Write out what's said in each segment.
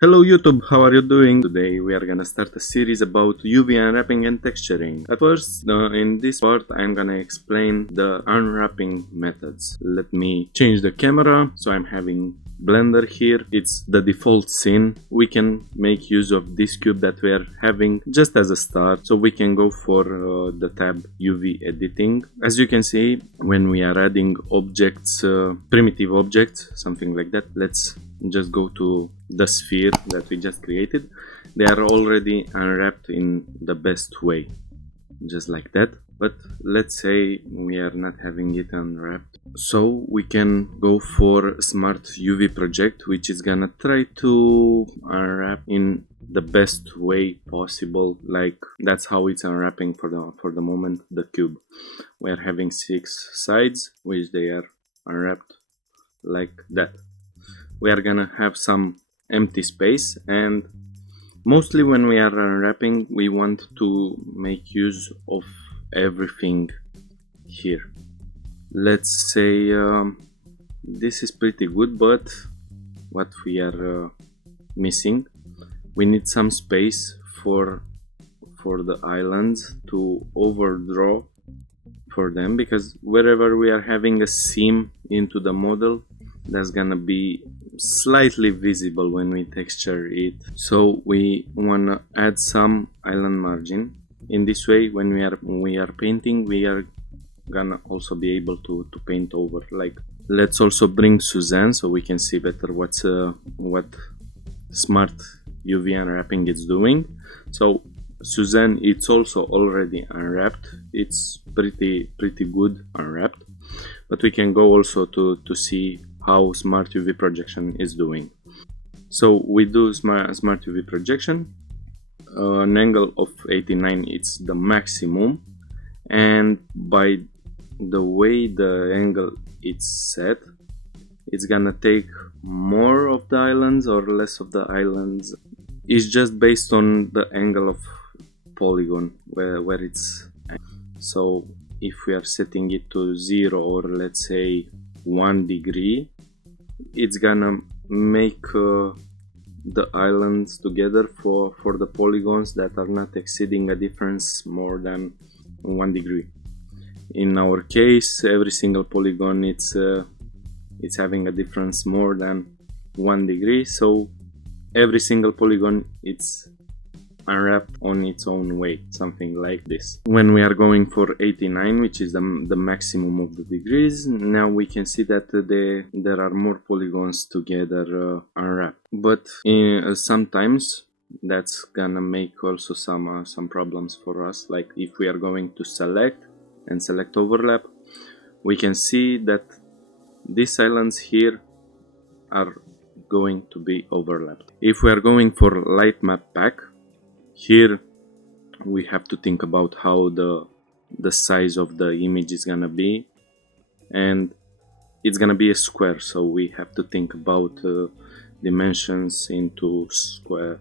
Hello YouTube, how are you doing? Today we are gonna start a series about UV unwrapping and texturing. At first, in this part I'm gonna explain the unwrapping methods. Let me change the camera, so I'm having Blender here. It's the default scene. We can make use of this cube that we are having just as a start, so we can go for the tab UV editing. As you can see, when we are adding objects, primitive objects, something like that, let's just go to the sphere that we just created. They are already unwrapped in the best way, just like that. But let's say we are not having it unwrapped, so we can go for smart UV project, which is gonna try to unwrap in the best way possible. Like, that's how it's unwrapping for the moment the cube. We are having 6 sides which they are unwrapped like that. We are gonna have some empty space, and mostly when we are unwrapping we want to make use of everything here. Let's say this is pretty good, but what we are missing, we need some space for the islands to overdraw for them, because wherever we are having a seam into the model, that's gonna be slightly visible when we texture it. So we wanna add some island margin. In this way, when we are painting, we are gonna also be able to paint over. Like, let's also bring Suzanne so we can see better what smart UV unwrapping is doing. So Suzanne, it's also already unwrapped. It's pretty good unwrapped, but we can go also to see how smart UV projection is doing. So we do smart UV projection, an angle of 89, it's the maximum, and by the way the angle is set, it's gonna take more of the islands or less of the islands. It's just based on the angle of polygon where it's. So if we are setting it to 0, or let's say 1 degree, it's gonna make the islands together for the polygons that are not exceeding a difference more than 1 degree. In our case, every single polygon it's having a difference more than 1 degree, so every single polygon it's unwrapped on its own way, something like this. When we are going for 89, which is the maximum of the degrees, now we can see that there are more polygons together unwrapped. But sometimes that's gonna make also some problems for us. Like, if we are going to select overlap, we can see that these islands here are going to be overlapped. If we are going for light map pack, here we have to think about how the size of the image is gonna be, and it's gonna be a square, so we have to think about dimensions into squares.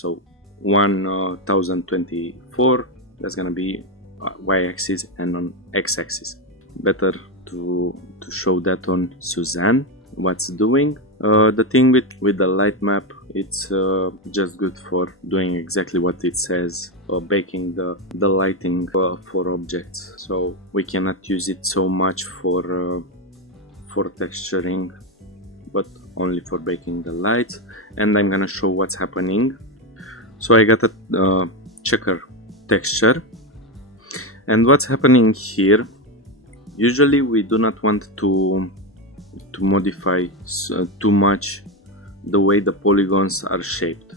So 1024, that's gonna be y-axis, and on x-axis. Better to show that on Suzanne what's doing. The thing with the light map, it's just good for doing exactly what it says, baking the lighting for objects. So we cannot use it so much for texturing, but only for baking the lights. And I'm gonna show what's happening. So I got a checker texture, and what's happening here, usually we do not want to modify too much the way the polygons are shaped,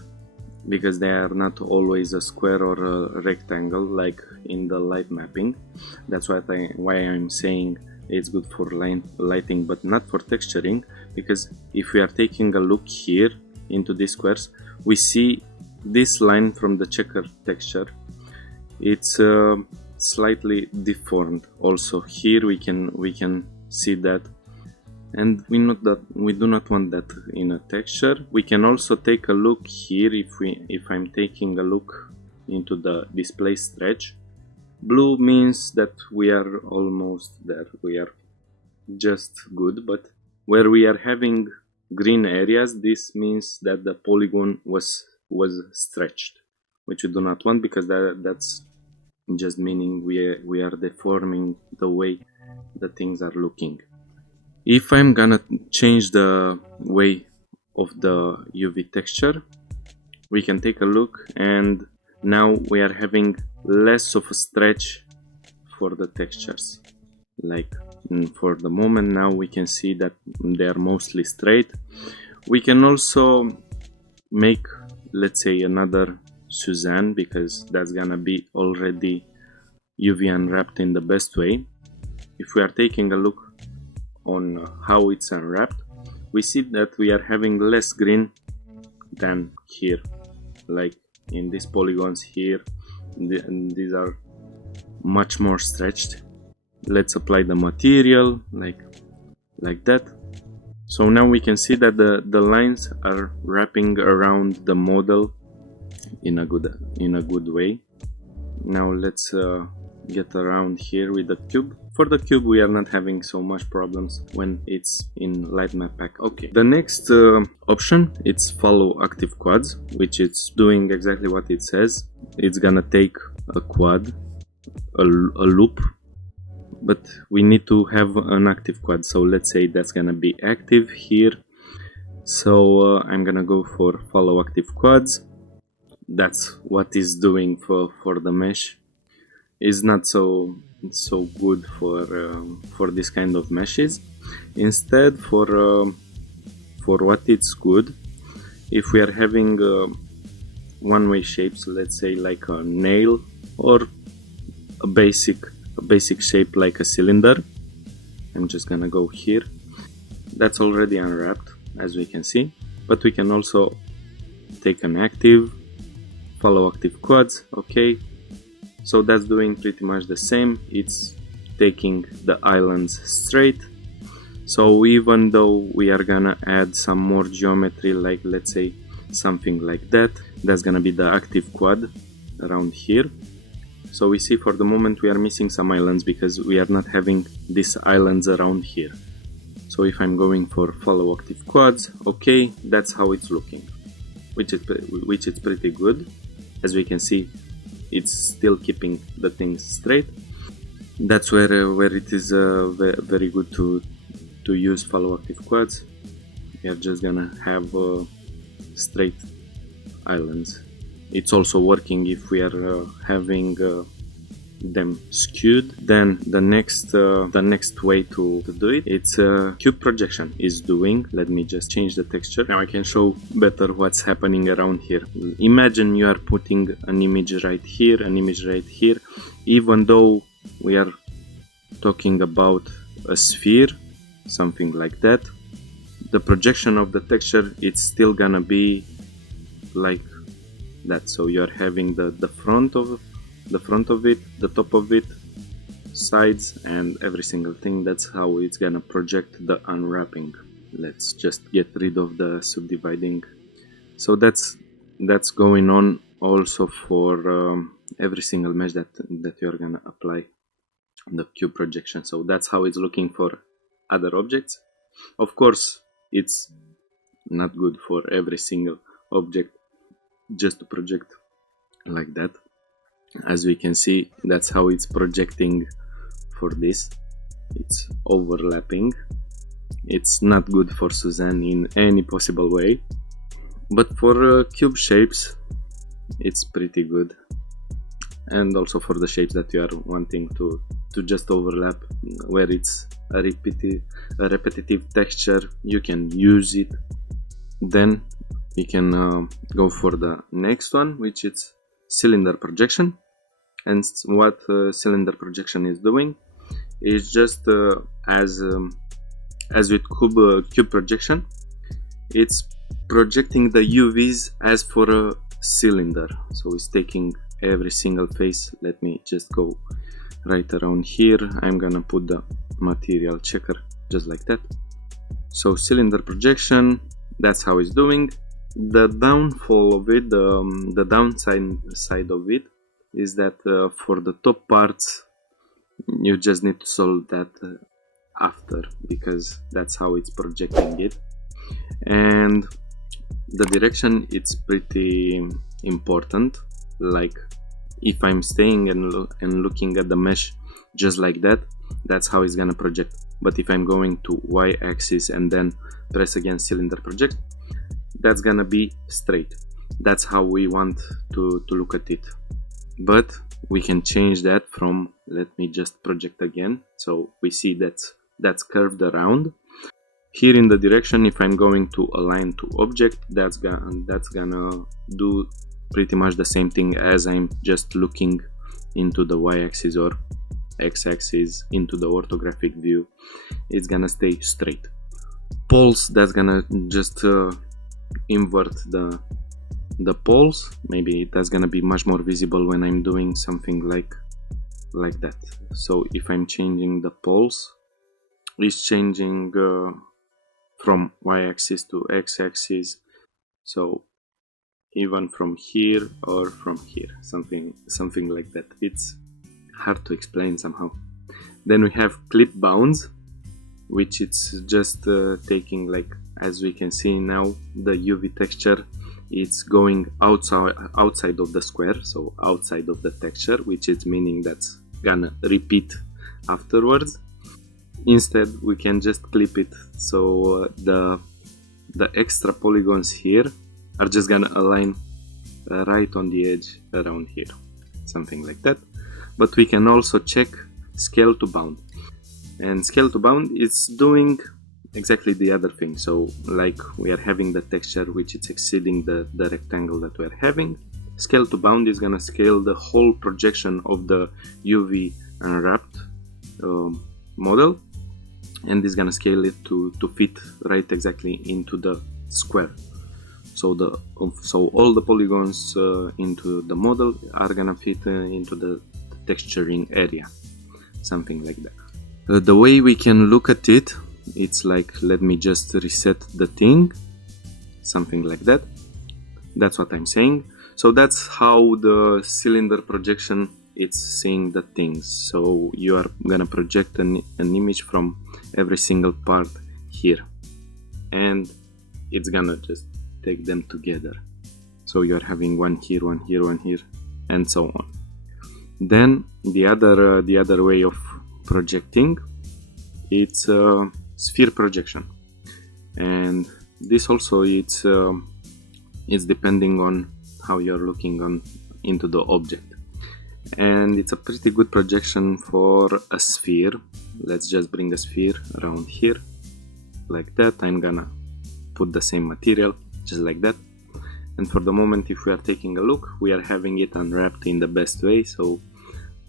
because they are not always a square or a rectangle like in the light mapping. That's why I'm saying it's good for lighting but not for texturing, because if we are taking a look here into these squares, we see this line from the checker texture. It's slightly deformed. Also here we can see that, and we do not want that in a texture. We can also take a look here. If I'm taking a look into the display stretch, blue means that we are almost there, we are just good. But where we are having green areas, this means that the polygon was stretched, which we do not want, because that's just meaning we are deforming the way the things are looking. If I'm gonna change the way of the UV texture, we can take a look, and now we are having less of a stretch for the textures. Like for the moment now we can see that they are mostly straight. We can also make, let's say, another Suzanne, because that's gonna be already UV unwrapped in the best way. If we are taking a look on how it's unwrapped, we see that we are having less green than here. Like in these polygons here, these are much more stretched. Let's apply the material like that. So now we can see that the lines are wrapping around the model in a good way. Now let's get around here with the cube. For the cube we are not having so much problems when it's in light map pack. Okay, the next option, it's follow active quads, which is doing exactly what it says. It's gonna take a quad, a loop, but we need to have an active quad. So let's say that's gonna be active here. So I'm gonna go for follow active quads. That's what it's doing for the mesh. Is not so good for this kind of meshes. Instead, for what it's good, if we are having one-way shapes, let's say like a nail or a basic shape like a cylinder, I'm just gonna go here. That's already unwrapped, as we can see, but we can also take an active, follow active quads. Okay, so that's doing pretty much the same. It's taking the islands straight. So even though we are gonna add some more geometry, like let's say something like that, that's gonna be the active quad around here. So we see for the moment we are missing some islands because we are not having these islands around here. So if I'm going for follow active quads, okay, that's how it's looking, which is pretty good. As we can see, it's still keeping the things straight. That's where it is very good to use follow active quads. We are just gonna have straight islands. It's also working if we are having them skewed. Then the next way to do it, it's cube projection is doing. Let me just change the texture. Now I can show better what's happening around here. Imagine you are putting an image right here, an image right here. Even though we are talking about a sphere, something like that, the projection of the texture, it's still gonna be like that. So you're having the front of it, the top of it, sides, and every single thing. That's how it's gonna project the unwrapping. Let's just get rid of the subdividing. So that's going on also for every single mesh that you're gonna apply the cube projection. So that's how it's looking for other objects. Of course, it's not good for every single object just to project like that. As we can see, that's how it's projecting for this. It's overlapping. It's not good for Suzanne in any possible way, but for cube shapes it's pretty good. And also for the shapes that you are wanting to just overlap, where it's a repetitive texture, you can use it. Then we can go for the next one, which is cylinder projection. And what cylinder projection is doing is just as with cube projection, it's projecting the UVs as for a cylinder. So it's taking every single face. Let me just go right around here. I'm gonna put the material checker just like that. So cylinder projection, that's how it's doing. The downfall of it, the downside of it, is that for the top parts you just need to solve that after, because that's how it's projecting it. And the direction, it's pretty important. Like if I'm staying and looking at the mesh just like that, that's how it's gonna project. But if I'm going to y-axis and then press again cylinder project, that's gonna be straight. That's how we want to look at it. But we can change that from, let me just project again, so we see that's curved around. Here in the direction, if I'm going to align to object, that's gonna do pretty much the same thing as I'm just looking into the y-axis or x-axis into the orthographic view. It's gonna stay straight. Poles, that's gonna just invert the poles. Maybe that's gonna be much more visible when I'm doing something like that. So if I'm changing the poles, it's changing from y-axis to x-axis, so even from here or from here, something like that. It's hard to explain somehow. Then we have clip bounds, which it's just taking, like as we can see now, the UV texture, it's going outside of the square, so outside of the texture, which is meaning that's gonna repeat afterwards. Instead, we can just clip it, so the extra polygons here are just gonna align right on the edge around here, something like that. But we can also check scale to bound, and scale to bound is doing exactly the other thing. So like we are having the texture which is exceeding the rectangle that we are having, scale to bound is gonna scale the whole projection of the UV unwrapped model, and is gonna scale it to fit right exactly into the square. So all the polygons into the model are gonna fit into the texturing area, something like that. The way we can look at it, it's like, let me just reset the thing, something like that. That's what I'm saying. So that's how the cylinder projection, it's seeing the things. So you are gonna project an image from every single part here, and it's gonna just take them together. So you're having one here, one here, one here, and so on. Then the other way of projecting, it's sphere projection, and this also it's depending on how you're looking into the object. And it's a pretty good projection for a sphere. Let's just bring a sphere around here like that. I'm gonna put the same material just like that, and for the moment, if we are taking a look, we are having it unwrapped in the best way. So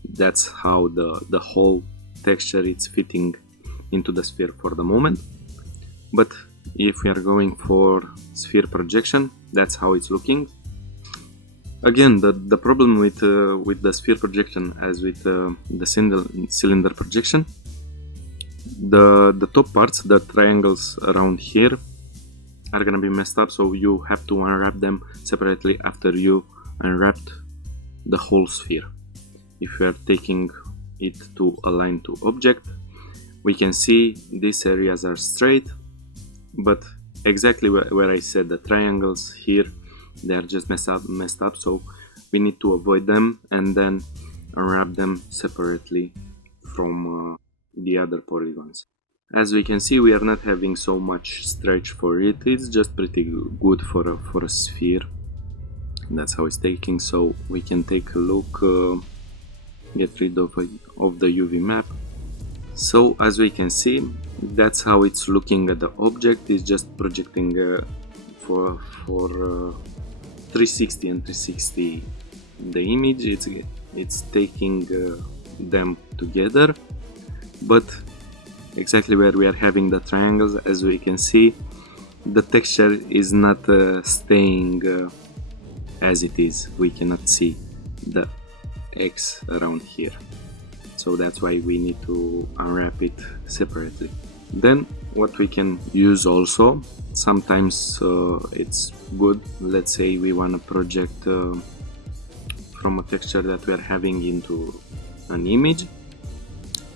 that's how the whole texture is fitting into the sphere for the moment. But if we are going for sphere projection, that's how it's looking. Again, the problem with the sphere projection, as with the cylinder projection, the top parts, the triangles around here, are gonna be messed up, so you have to unwrap them separately after you unwrapped the whole sphere. If we are taking it to align to object, we can see these areas are straight, but exactly where I said the triangles here, they are just messed up, so we need to avoid them and then unwrap them separately from the other polygons. As we can see, we are not having so much stretch for it. It's just pretty good for a sphere. That's how it's taking. So we can take a look, get rid of the UV map. So as we can see, that's how it's looking at the object. It's just projecting for 360 and 360 the image. It's taking them together, but exactly where we are having the triangles, as we can see, the texture is not staying as it is. We cannot see the X around here, so that's why we need to unwrap it separately. Then what we can use also, sometimes it's good, let's say we want to project from a texture that we are having into an image,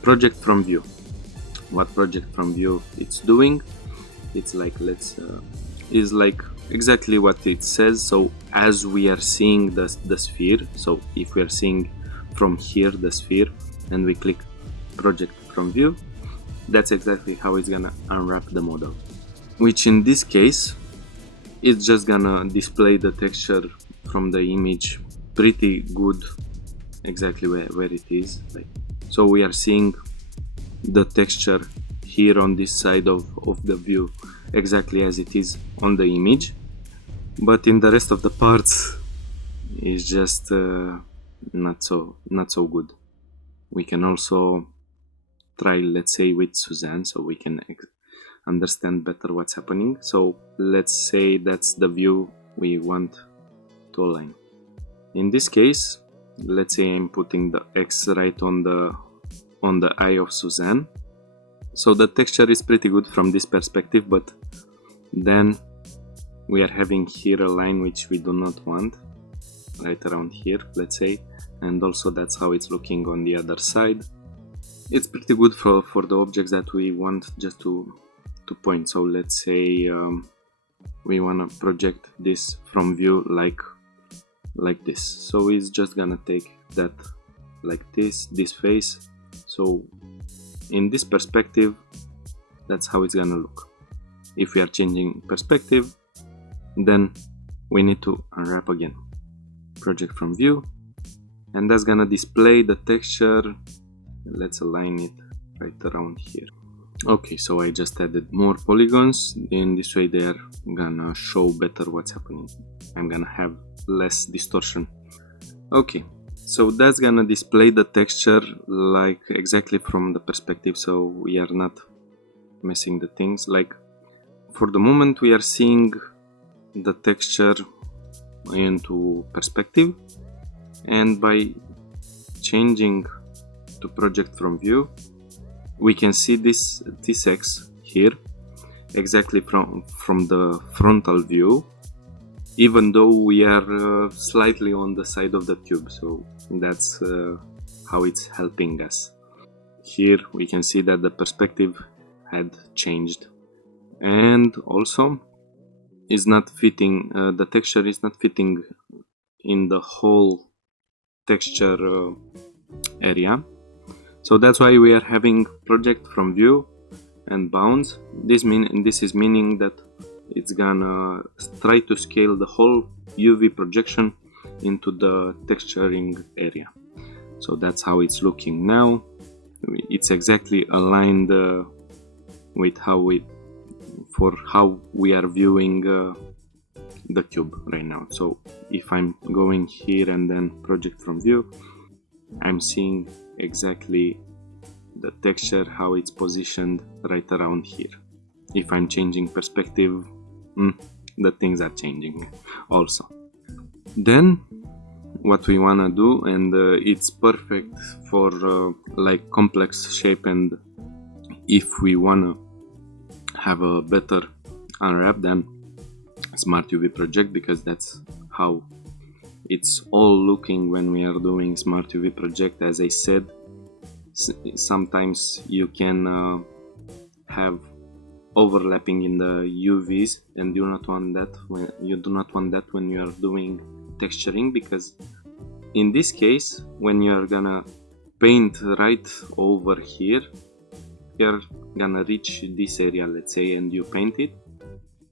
project from view. What project from view it's doing, it's like is like exactly what it says. So as we are seeing the sphere, so if we are seeing from here the sphere and we click project from view, that's exactly how it's gonna unwrap the model, which in this case it's just gonna display the texture from the image pretty good, exactly where it is. Like, so we are seeing the texture here on this side of the view exactly as it is on the image, but in the rest of the parts it's just not so good. We can also try, let's say, with Suzanne, so we can understand better what's happening. So let's say that's the view we want to align. In this case, let's say I'm putting the X right on the eye of Suzanne. So the texture is pretty good from this perspective, but then we are having here a line which we do not want, right around here, let's say, and also that's how it's looking on the other side. It's pretty good for the objects that we want just to point. So let's say we want to project this from view like this. So it's just gonna take that like this face. So in this perspective, that's how it's gonna look. If we are changing perspective, then we need to unwrap again, project from view, and that's gonna display the texture. Let's align it right around here. Okay, so I just added more polygons. In this way they are gonna show better what's happening. I'm gonna have less distortion. Okay, so that's gonna display the texture like exactly from the perspective, so we are not messing the things. Like for the moment we are seeing the texture into perspective, and by changing to project from view, we can see this X here exactly from the frontal view, even though we are slightly on the side of the tube. So that's how it's helping us. Here we can see that the perspective had changed, and also is not fitting, the texture is not fitting in the whole texture area. So that's why we are having project from view and bounds. This is meaning that it's gonna try to scale the whole UV projection into the texturing area. So that's how it's looking now. It's exactly aligned with how we are viewing the cube right now. So if I'm going here and then project from view, I'm seeing exactly the texture, how it's positioned right around here. If I'm changing perspective, the things are changing also. Then what we want to do, and it's perfect for like complex shape, and if we want to have a better unwrap, then Smart UV project, because that's how it's all looking when we are doing Smart UV project. As I said, sometimes you can have overlapping in the UVs, and you do not want that when you are doing texturing, because in this case, when you are gonna paint right over here, you're gonna reach this area, let's say, and you paint it,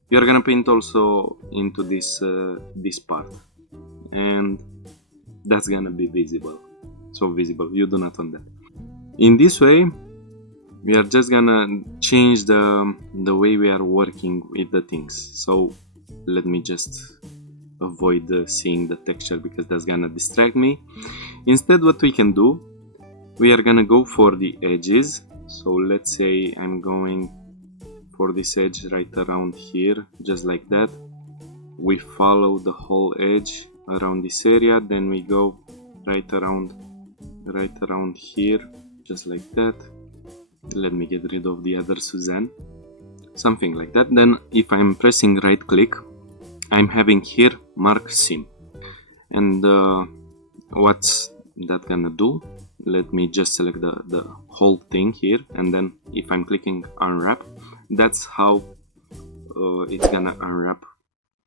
you're gonna paint also into this part, and that's gonna be visible. So visible, you do not want that. In this way, we are just gonna change the way we are working with the things. So let me just avoid seeing the texture, because that's gonna distract me. Instead, what we can do, we are gonna go for the edges. So let's say I'm going for this edge right around here, just like that. We follow the whole edge around this area, then we go right around here, just like that. Let me get rid of the other Suzanne, something like that. Then if I'm pressing right click, I'm having here mark seam, and what's that gonna do? Let me just select the whole thing here, and then if I'm clicking unwrap, that's how it's gonna unwrap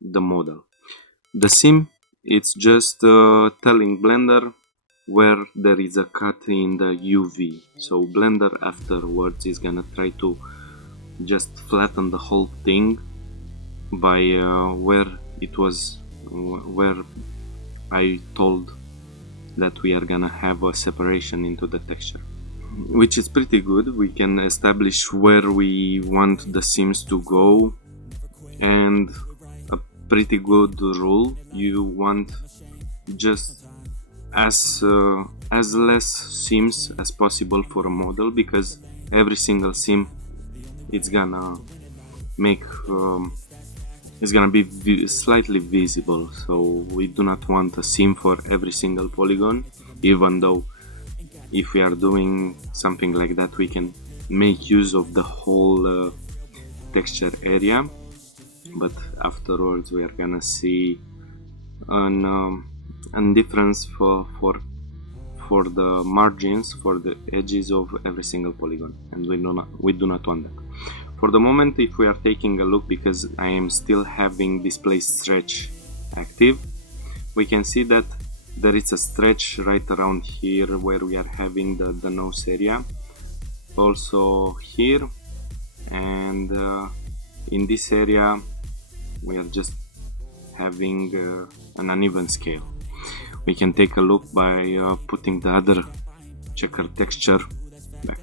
the model. The seam, it's just telling Blender where there is a cut in the UV. So Blender afterwards is gonna try to just flatten the whole thing by where it was, where I told that we are gonna have a separation into the texture, which is pretty good. We can establish where we want the seams to go, and a pretty good rule, you want just as less seams as possible for a model, because every single seam it's gonna make it's gonna be slightly visible. So we do not want a seam for every single polygon, even though if we are doing something like that we can make use of the whole texture area. But afterwards we are gonna see an difference for the margins, for the edges of every single polygon, and we do not want that. For the moment, if we are taking a look, because I am still having display stretch active, we can see that there is a stretch right around here where we are having the nose area, also here, and in this area we are just having an uneven scale. We can take a look by putting the other checker texture back.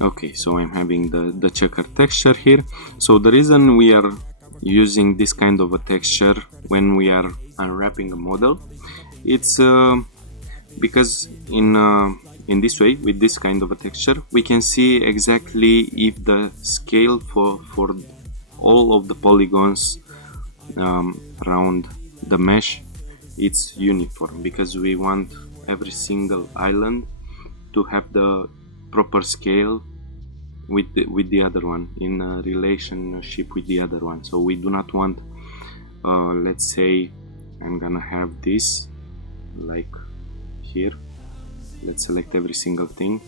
Okay, so I'm having the checker texture here. So the reason we are using this kind of a texture when we are unwrapping a model, it's because in this way, with this kind of a texture, we can see exactly if the scale for all of the polygons around the mesh, it's uniform, because we want every single island to have the proper scale with the other one, in a relationship with the other one. So we do not want, let's say I'm gonna have this like here, let's select every single thing.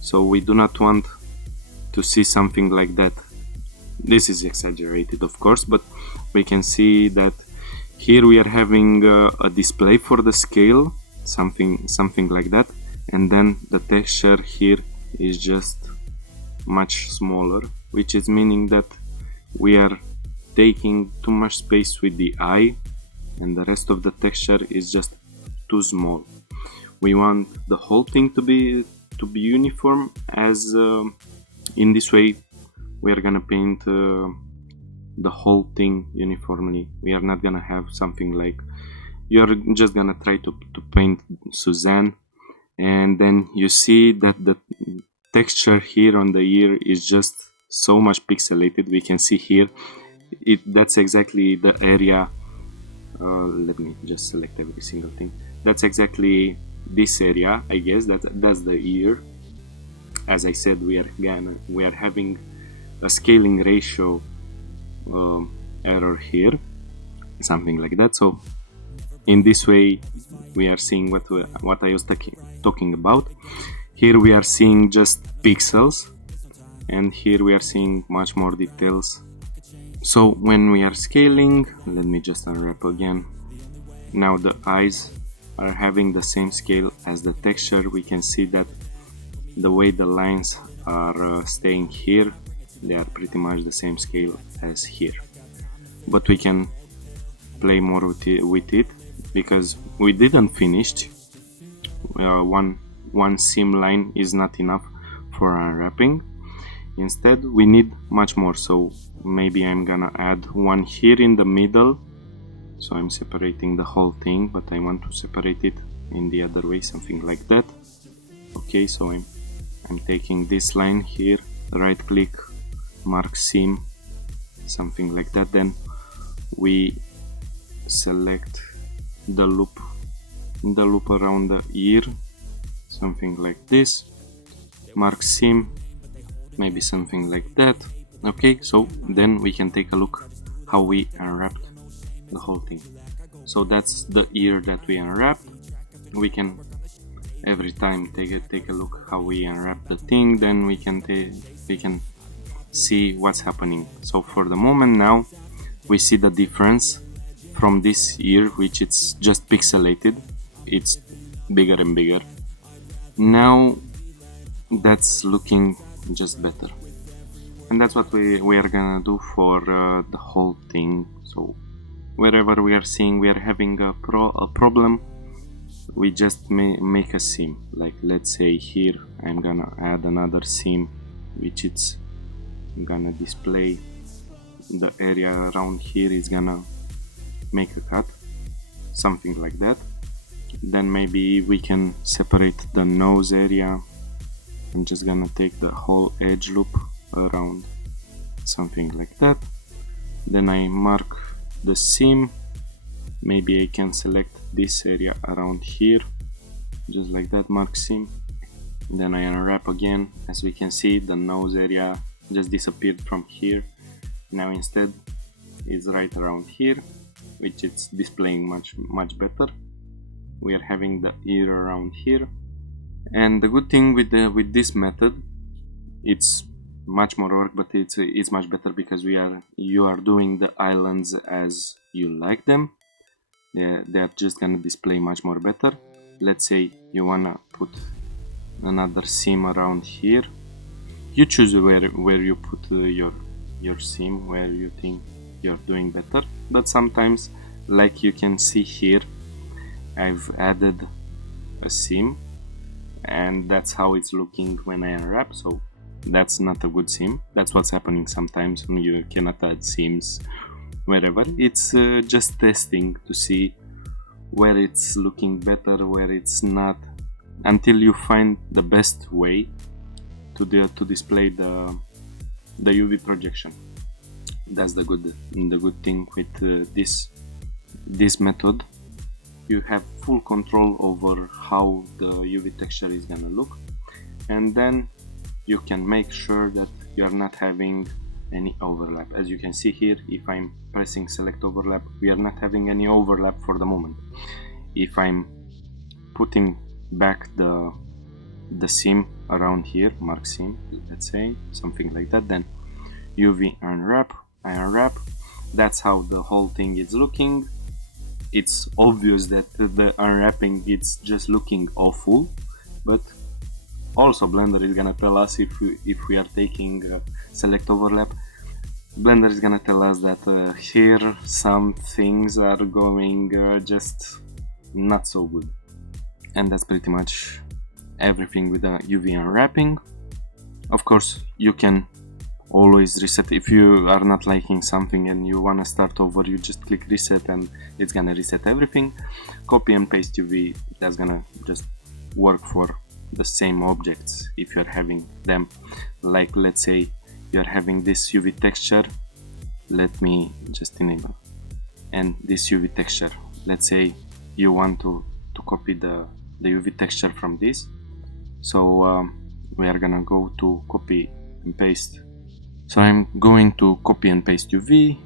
So we do not want to see something like that. This is exaggerated, of course, but we can see that here we are having a display for the scale, something like that, and then the texture here is just much smaller, which is meaning that we are taking too much space with the eye, and the rest of the texture is just too small. We want the whole thing to be uniform, as in this way we are gonna paint the whole thing uniformly. We are not gonna have something like, you're just gonna try to paint Suzanne, and then you see that the texture here on the ear is just so much pixelated. We can see here, that's exactly the area. Let me just select every single thing. That's exactly this area, I guess. That's the ear. As I said, we are having a scaling ratio error here, something like that. So in this way we are seeing what I was talking about. Here we are seeing just pixels, and here we are seeing much more details. So when we are scaling, let me just unwrap again. Now the eyes are having the same scale as the texture. We can see that the way the lines are staying here, they are pretty much the same scale as here. But we can play more with it because we didn't finish. One seam line is not enough for unwrapping. Instead we need much more, so maybe I'm gonna add one here in the middle. So I'm separating the whole thing, but I want to separate it in the other way, something like that. Okay, so I'm taking this line here, right click, mark seam, something like that. Then we select the loop around the ear, something like this, mark seam, maybe something like that. Okay, so then we can take a look how we unwrapped the whole thing. So that's the ear that we unwrapped. We can every time take a look how we unwrap the thing. Then we can see what's happening. So for the moment now we see the difference from this here, which it's just pixelated, it's bigger and bigger. Now that's looking just better, and that's what we are gonna do for the whole thing. So wherever we are seeing we are having a problem, we just make a seam. Like let's say here I'm gonna add another seam, which it's gonna display the area around here, is gonna make a cut, something like that. Then maybe we can separate the nose area. I'm just gonna take the whole edge loop around, something like that. Then I mark the seam. Maybe I can select this area around here, just like that, mark seam. Then I unwrap again. As we can see, the nose area just disappeared from here. Now instead is right around here, which it's displaying much better. We are having the ear around here. And the good thing with this method, it's much more work, but it's much better because you are doing the islands as you like them. They're just gonna display much more better. Let's say you wanna put another seam around here. You choose where you put your seam, where you think you're doing better. But sometimes, like you can see here, I've added a seam, and that's how it's looking when I unwrap. So that's not a good seam. That's what's happening sometimes when you cannot add seams wherever. It's just testing to see where it's looking better, where it's not, until you find the best way to display the UV projection. That's the good thing with this method. You have full control over how the UV texture is gonna look, and then you can make sure that you are not having any overlap. As you can see here, if I'm pressing select overlap, we are not having any overlap for the moment. If I'm putting back the seam around here, mark seam, let's say, something like that, then UV unwrap, I unwrap. That's how the whole thing is looking. It's obvious that the unwrapping is just looking awful, but also Blender is gonna tell us if we are taking select overlap. Blender is gonna tell us that here some things are going just not so good. And that's pretty much everything with the UV unwrapping. Of course, you can always reset. If you are not liking something and you wanna start over, you just click reset and it's gonna reset everything. Copy and paste UV, that's gonna just work for the same objects if you're having them. Like let's say you're having this UV texture, let me just enable, and this UV texture, let's say you want to copy the UV texture from this. So we are gonna go to copy and paste. So I'm going to copy and paste UV,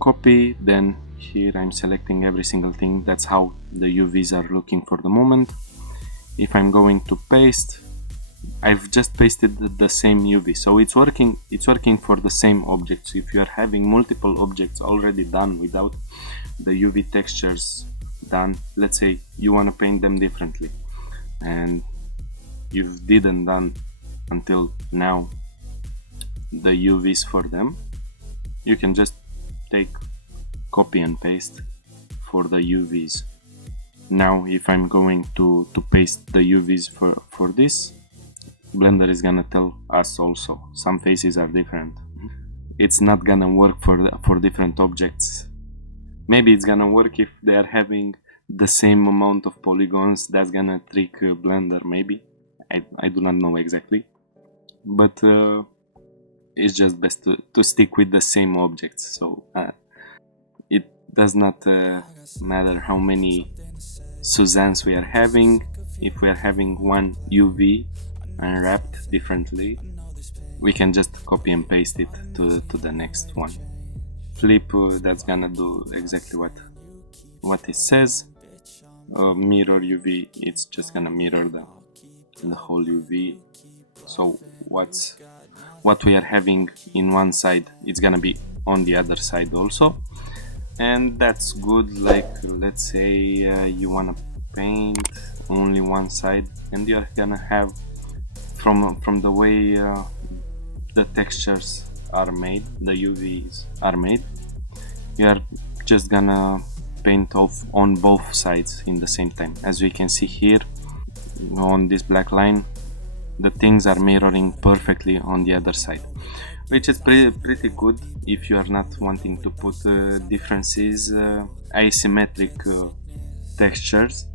copy, then here I'm selecting every single thing. That's how the UVs are looking for the moment. If I'm going to paste, I've just pasted the same UV, so it's working for the same objects. If you are having multiple objects already done without the UV textures done, let's say you want to paint them differently and you didn't done until now the UVs for them, you can just take copy and paste for the UVs. Now if I'm going to paste the UVs for this, Blender is gonna tell us also some faces are different. It's not gonna work for different objects. Maybe it's gonna work if they are having the same amount of polygons. That's gonna trick Blender, maybe. I do not know exactly, but it's just best to stick with the same objects. So it does not matter how many Suzannes we are having. If we are having one UV unwrapped differently, we can just copy and paste it to the next one. Flip, that's gonna do exactly what it says. Mirror UV, it's just gonna mirror the whole UV. So what's what we are having in one side, it's gonna be on the other side also. And that's good. Like, let's say you wanna paint only one side, and you're gonna have from the way the textures are made, the UVs are made, you are just gonna paint off on both sides in the same time. As we can see here on this black line, the things are mirroring perfectly on the other side, which is pretty good if you are not wanting to put differences, asymmetric textures.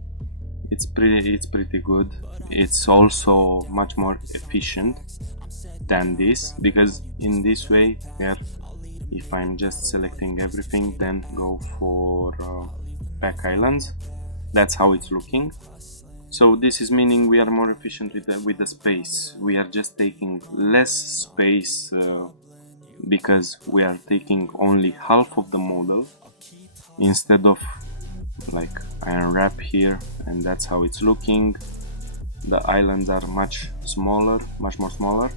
It's pretty good. It's also much more efficient than this, because in this way here, if I'm just selecting everything, then go for back islands, that's how it's looking. So this is meaning we are more efficient with the space. We are just taking less space because we are taking only half of the model, instead of like I unwrap here, and that's how it's looking. The islands are much more smaller,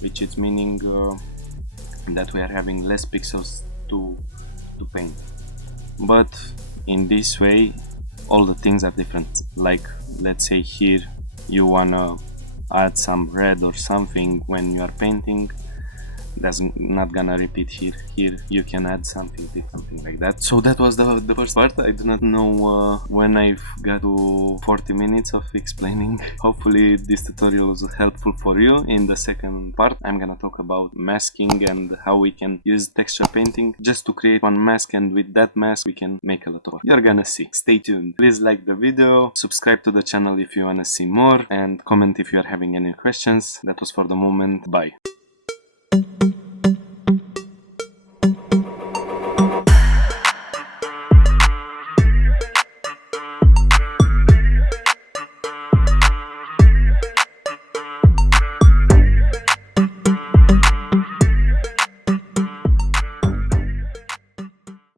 which is meaning that we are having less pixels to paint. But in this way, all the things are different. Like, let's say here you wanna add some red or something when you are painting, that's not gonna repeat here. Here you can add something like that. So that was the first part. I do not know when I've got to 40 minutes of explaining. Hopefully this tutorial was helpful for you. In the second part, I'm gonna talk about masking and how we can use texture painting just to create one mask, and with that mask we can make a lot of art. You're gonna see. Stay tuned. Please like the video, subscribe to the channel if you wanna see more, and comment if you are having any questions. That was for the moment. Bye.